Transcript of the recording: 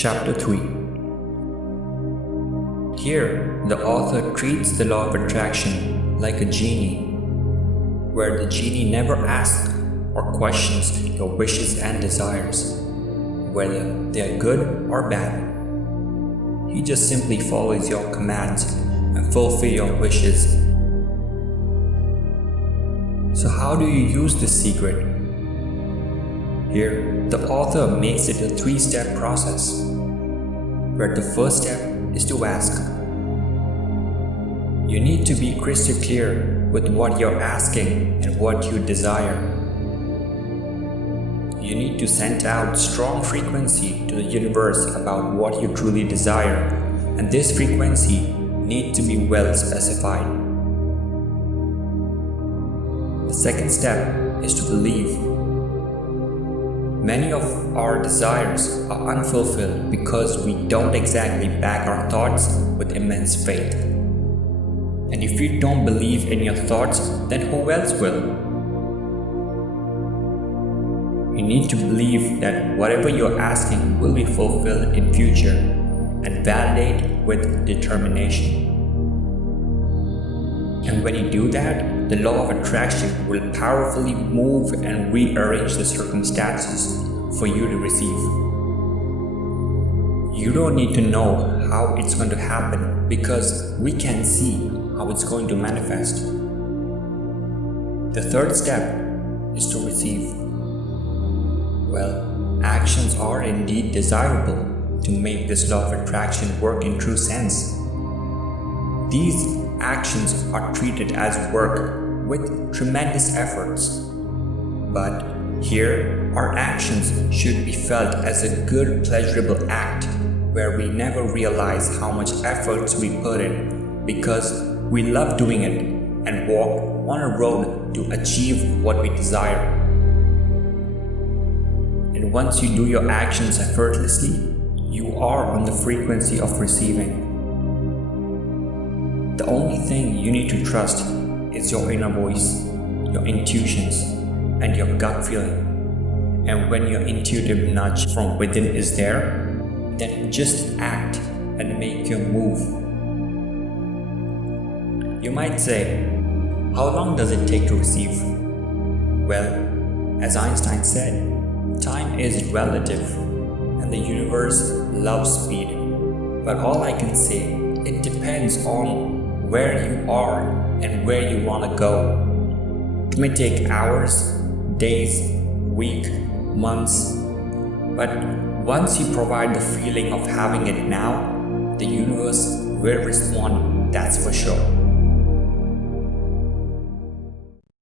Chapter 3. Here, the author treats the law of attraction like a genie, where the genie never asks or questions your wishes and desires, whether they are good or bad. He just simply follows your commands and fulfills your wishes. So how do you use this secret? Here, the author makes it a 3-step process, where the first step is to ask. You need to be crystal clear with what you're asking and what you desire. You need to send out strong frequency to the universe about what you truly desire, and this frequency needs to be well specified. The second step is to believe. Many of our desires are unfulfilled because we don't exactly back our thoughts with immense faith. And if you don't believe in your thoughts, then who else will? You need to believe that whatever you're asking will be fulfilled in future and validate with determination. And when you do that, the law of attraction will powerfully move and rearrange the circumstances for you to receive. You don't need to know how it's going to happen because we can see how it's going to manifest. The third step is to receive. Well, actions are indeed desirable to make this law of attraction work in true sense. These actions are treated as work with tremendous efforts. But here, our actions should be felt as a good, pleasurable act where we never realize how much efforts we put in because we love doing it and walk on a road to achieve what we desire. And once you do your actions effortlessly, you are on the frequency of receiving. The only thing you need to trust is your inner voice, your intuitions, and your gut feeling. And when your intuitive nudge from within is there, then just act and make your move. You might say, how long does it take to receive? Well, as Einstein said, time is relative and the universe loves speed. But all I can say, it depends on where you are and where you want to go. It may take hours, days, week, months, but once you provide the feeling of having it now, the universe will respond, that's for sure.